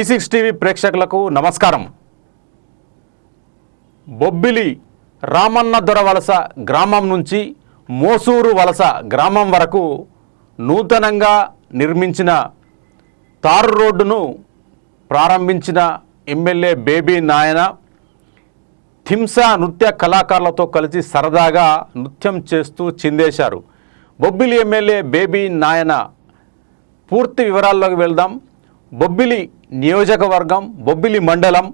ఈ6 TV ప్రేక్షకులకు నమస్కారం. బొబ్బిలి రామన్న దొరవలస గ్రామం నుంచి మోసూరు వలస గ్రామం వరకు నూతనంగా నిర్మించిన తారు రోడ్డును ప్రారంభించిన ఎమ్మెల్యే బేబీ నాయన థింసా నృత్య కళాకారులతో కలిసి సరదాగా నృత్యం చేస్తూ చిందేశారు. బొబ్బిలి ఎమ్మెల్యే బేబీ నాయన పూర్తి వివరాల్లోకి వెళ్దాం. బొబ్బిలి నియోజకవర్గం, బొబ్బిలి మండలం,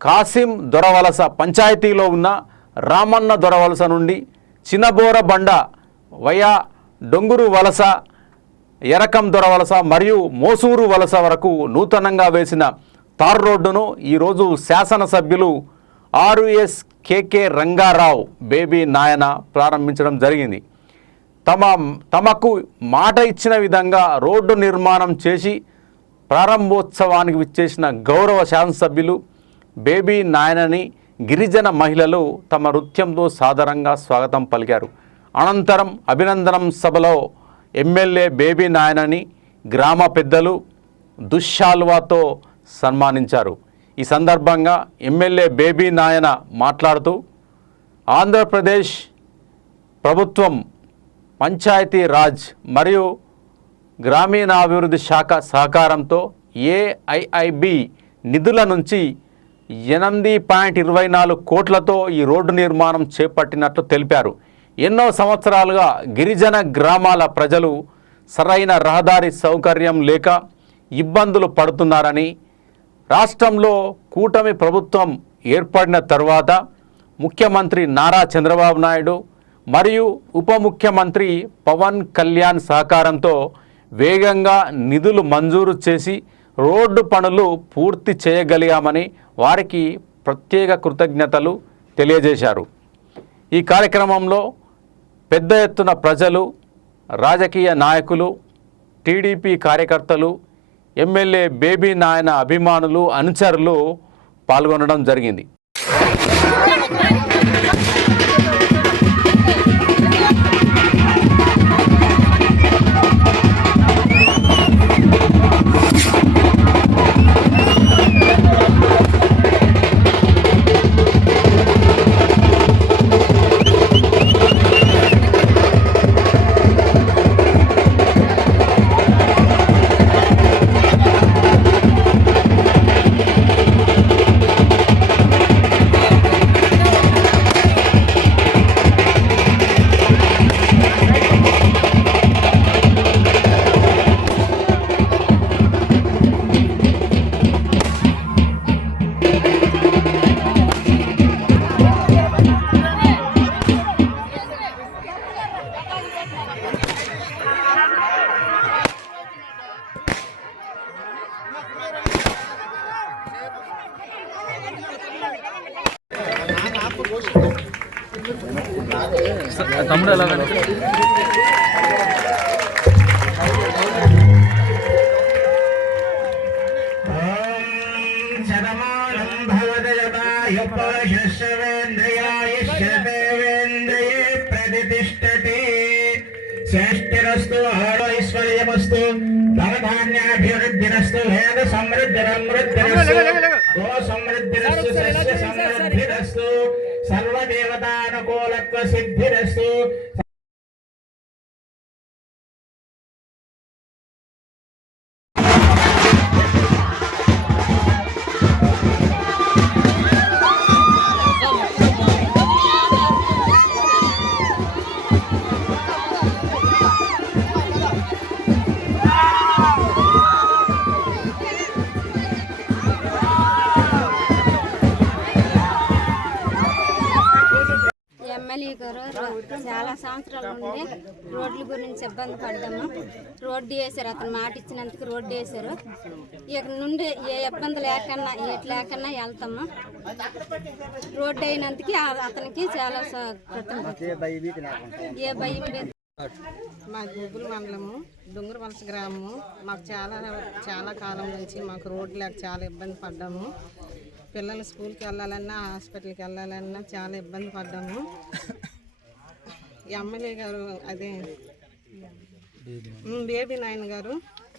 కాసిం దొరవలస పంచాయతీలో ఉన్న రామన్న దొరవలస నుండి చినబోర బండ వయా డొంగురు వలస, ఎరకం దొరవలస మరియు మోసూరు వలస వరకు నూతనంగా వేసిన తార్ రోడ్డును ఈరోజు శాసనసభ్యులు ఆర్ఎస్ కేకే రంగారావు బేబీ నాయన ప్రారంభించడం జరిగింది. తమకు మాట ఇచ్చిన విధంగా రోడ్డు నిర్మాణం చేసి ప్రారంభోత్సవానికి విచ్చేసిన గౌరవ శాసనసభ్యులు బేబీ నాయనని గిరిజన మహిళలు తమ నృత్యంతో సాదరంగా స్వాగతం పలికారు. అనంతరం అభినందనం సభలో ఎమ్మెల్యే బేబీ నాయనని గ్రామ పెద్దలు దుశ్శాల్వాతో సన్మానించారు. ఈ సందర్భంగా ఎమ్మెల్యే బేబీ నాయన మాట్లాడుతూ ఆంధ్రప్రదేశ్ ప్రభుత్వం పంచాయతీ రాజ్ మరియు గ్రామీణాభివృద్ధి శాఖ సహకారంతో ఏఐఐబి నిధుల నుంచి 8.24 కోట్లతో ఈ రోడ్డు నిర్మాణం చేపట్టినట్లు తెలిపారు. ఎన్నో సంవత్సరాలుగా గిరిజన గ్రామాల ప్రజలు సరైన రహదారి సౌకర్యం లేక ఇబ్బందులు పడుతున్నారని, రాష్ట్రంలో కూటమి ప్రభుత్వం ఏర్పడిన తర్వాత ముఖ్యమంత్రి నారా చంద్రబాబు నాయుడు మరియు ఉప ముఖ్యమంత్రి పవన్ కళ్యాణ్ సహకారంతో వేగంగా నిధులు మంజూరు చేసి రోడ్డు పనులు పూర్తి చేయగలిగామని వారికి ప్రత్యేక కృతజ్ఞతలు తెలియజేశారు. ఈ కార్యక్రమంలో పెద్ద ఎత్తున ప్రజలు, రాజకీయ నాయకులు, టీడీపీ కార్యకర్తలు, ఎమ్మెల్యే బేబీ నాయన అభిమానులు, అనుచరులు పాల్గొనడం జరిగింది. తమ్ముడు ఎలా ప్రతిష్టతే శ్రేష్ఠరస్తు ఐశ్వర్యమస్తు ధనధాన్యాభివృద్ధిరస్తు వేద సమృద్ధిరమృద్ధిరస్తు గో సమృద్ధిరస్తు సస్య సమృద్ధిరస్తు సర్వదేవతానుకూలత్వ సిద్ధిరస్తు. ఎమ్మెల్యే గారు చాలా సంవత్సరాల నుండి రోడ్ల గురించి ఇబ్బంది పడ్డాము. రోడ్డు వేశారు, అతను మాట ఇచ్చినందుకు రోడ్డు వేశారు. ఇక్కడ నుండి ఏ ఇబ్బంది లేకన్నా ఏటి లేకన్నా వెళ్తాము. రోడ్డు అయినందుకు అతనికి చాలా ఏ భయం లేదు. మా గూగుల్ మండలము డొంగురు వలస గ్రామము. మాకు చాలా కాలం నుంచి మాకు రోడ్డు లేక చాలా ఇబ్బంది పడ్డాము. పిల్లలు స్కూల్కి వెళ్ళాలన్నా, హాస్పిటల్కి వెళ్ళాలన్నా చాలా ఇబ్బంది పడ్డాము. ఎమ్మెల్యే గారు బేబీ నాయన గారు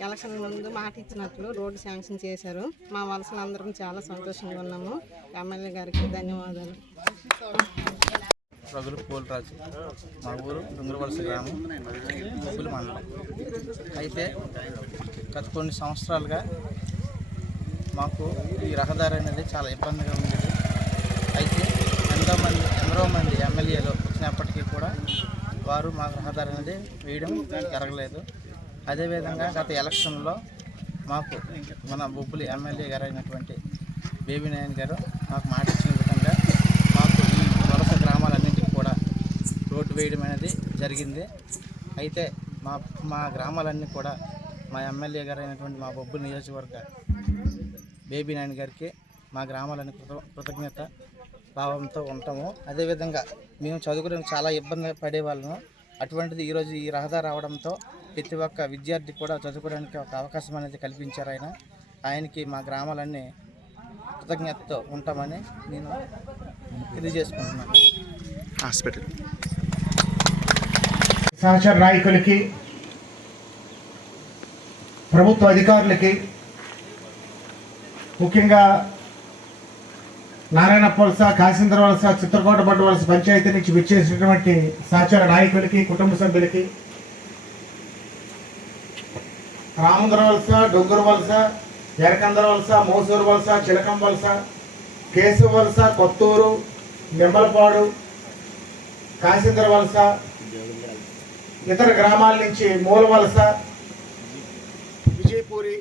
ఎలక్షన్ ముందు మాట ఇచ్చినట్లు రోడ్డు శాంక్షన్ చేశారు. మా వలసలందరం చాలా సంతోషంగా ఉన్నాము. ఎమ్మెల్యే గారికి ధన్యవాదాలు. రఘులు పోలరాజు, మా ఊరు దుంగరవలస గ్రామం, బొబ్బుల మండలం. అయితే గత కొన్ని సంవత్సరాలుగా మాకు ఈ రహదారి అనేది చాలా ఇబ్బందిగా ఉండేది. అయితే ఎంతో మంది ఎమ్మెల్యేలు వచ్చినప్పటికీ కూడా వారు మాకు రహదారి అనేది వేయడం జరగలేదు. అదేవిధంగా గత ఎలక్షన్లో మాకు మన బొబ్బులి ఎమ్మెల్యే గారు అయినటువంటి బేబీ నాయన్ గారు మాకు మాట ఇచ్చిన విధంగా మాకు ఈ వలస గ్రామాలన్నింటికి కూడా రోడ్డు వేయడం అనేది జరిగింది. అయితే మా గ్రామాలన్నీ కూడా మా ఎమ్మెల్యే గారు అయినటువంటి మా బొబ్బులి నియోజకవర్గ బేబీ నాయన్ గారికి మా గ్రామాలని కృతజ్ఞత భావంతో ఉంటాము. అదేవిధంగా మేము చదువుకోవడానికి చాలా ఇబ్బంది పడేవాళ్ళము. అటువంటిది ఈరోజు ఈ రహదారి రావడంతో ప్రతి ఒక్క విద్యార్థి కూడా చదువుకోవడానికి ఒక అవకాశం అనేది కల్పించారు. ఆయనకి మా గ్రామాలన్నీ కృతజ్ఞతతో ఉంటామని నేను తెలియజేసుకుంటున్నాను. హాస్పిటల్ సహచర నాయకులకి, ప్రభుత్వ అధికారులకి, ముఖ్యంగా నారాయణ వలస, కాశీంద్ర వలస, చిత్రకోట బండు వలస పంచాయతీ నుంచి విచ్చేసినటువంటి సహచర నాయకులకి, కుటుంబ సభ్యులకి, రామంద్ర వలస, డొంగురు వలస, ఎరకందర వలస, మోసూరు వలస, చిలకం వలస, కేశవ వలస, కొత్తూరు, నిమ్మలపాడు, కాశీంద్ర వలస, ఇతర గ్రామాల నుంచి మూల వలస, విజయపూరి,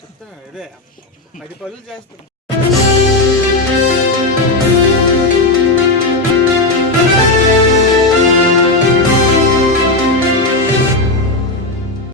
చెప్తా ఇదే 10 పనులు చేస్తాం.